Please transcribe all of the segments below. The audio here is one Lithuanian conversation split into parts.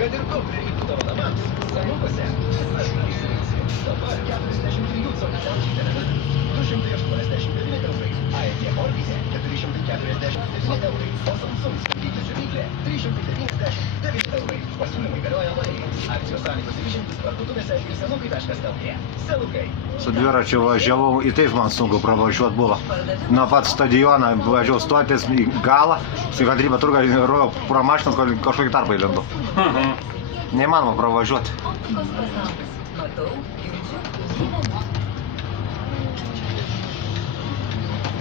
Kad ir daug prireiktų tavo namams, Senukuose visas išsirinksi. Dabar 43 colių televizorius 289 eurai. AEG Orbise 449 eurai. O Samsung skalbyklė džiovyklė 399 eurai. Pasiūlymai galioja laikai. Akcijos sąlygos ir išimtys parduotuvėse ir senukai.lt. Senukai. Su dviračiu važiavau, į taip man sunku pravažiuoti buvo. Nuo pat stadioną važiavau stotis į galą, su kantrybė truka, pro mašinas kažkokį tarpą įlendu. Neįmanoma pravažiuoti.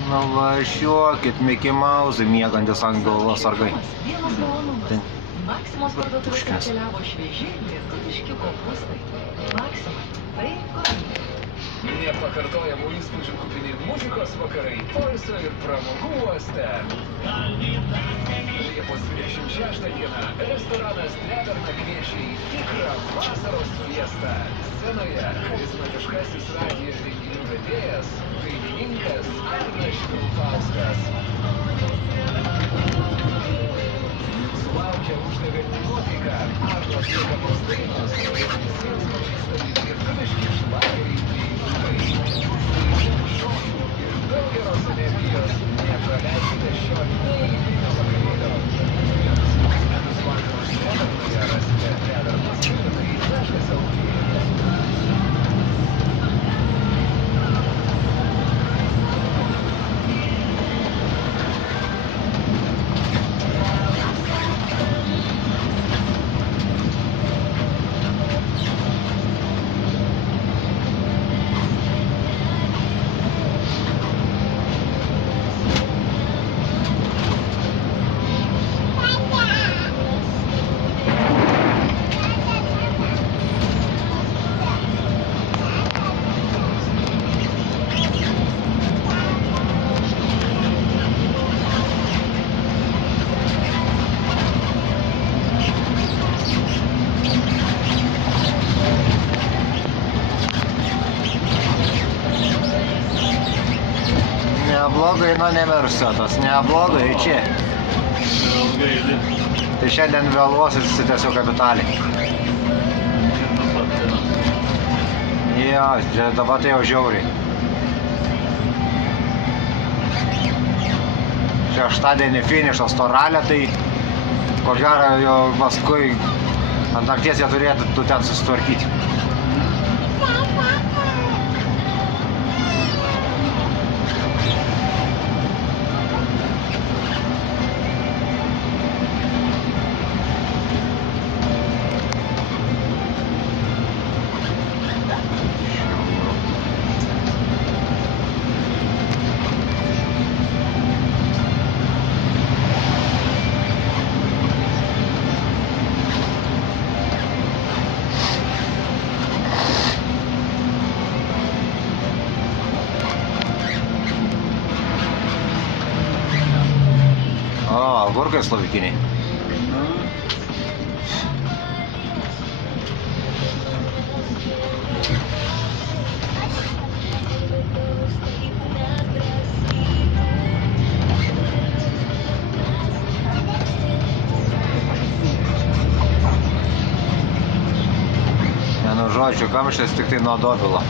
Nuvažiuokit, Mickey Mouse, miegantis ant galvos sargai. Maksimos parduotuvėse keliavo švieži lietuviški kopūstai. Maksima, tai kokybė. Nepakartojamų įspūdžių kupini muzikos vakarai poilsio ir pramogų uoste. Liepos 26 dieną restoranas Dreverna kviečia į tikrą vasaros fiestą. Scenoje charizmatiškasis radijo renginių vedėjas, dainininkas Arnas Švilpauskas. Jūsų laukia uždavinti nuotaiką, Arno atliekamos dainos, ir visiems pažįstami lietuviški šlageriai. Šokių ir daug geros energijos. Nepraleiskite šio neįvykinio vakarėlio. Metus vakaros Drevernoje rasite drevernos.lt. Neblogai nuo nemirsiotas, neblogai čia. Tai šiandien vėluosis tiesiog kapitaliai. Jo, dabar tai jau žiauriai. Šeštadienį finišas to ralio, tai ko gero jau paskui ant nakties jie turėtų ten susitvarkyti. Agurkai slovikiniai. Vienu žodžiu, kamštis tik tai nuo Dobilo.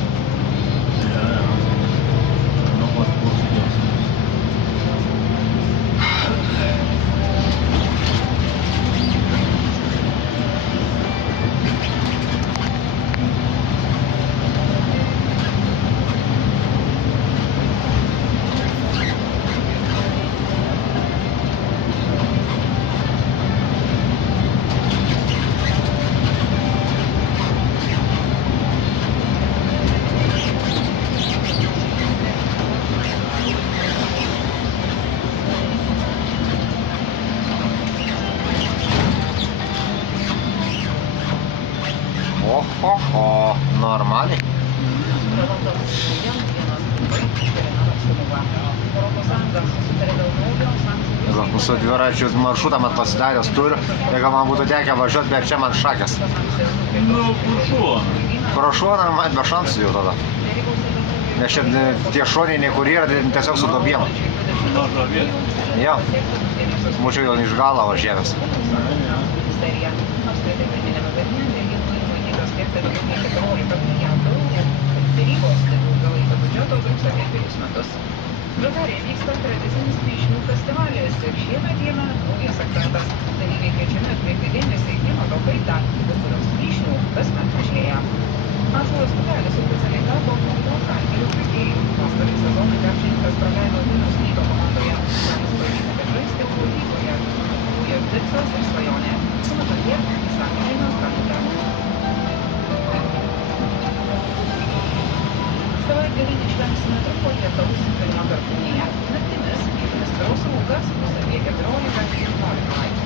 Oho, normaliai. Su dviračių maršrutą man pasidaręs turiu, jeigu man būtų tekę važiuoti, bet čia man šakės. Nu, Pro šoną man be šansų jau tada. Nes čia tie šoniniai, kur yra, tiesiog su dobiem. Jo. Mūčiau jau iš galo važiavęs. numatyta skirti daugiau nei 14 milijardų eurų. Derybos dėl ilgalaikio biudžeto truks apie 2 metus. Bulgarijoje vyksta tradicinis vyšnių festivalis ir šiemet jame naujas akcentas. Dalyviai kviečiami atkreipti dėmesį į klimato kaitą, dėl kurios vyšnių kasmet mažėja. Ąžuolas Tubelis oficialiai tapo naujo Žalgirio žaidėju. Pastarąjį sezoną krepšininkas praleido Vilniaus Ryto komandoje. Jam pavyko žaisti Eurolygoje. Naujas tikslas ir svajonė. Su metu tiek išsamiai žinios galite. Savaitgalį neišvengsime trumpo lietaus Vilniaus Perkūnija. Naktimis vietomis tvyros rūkas bus apie 14-16 laipsnių.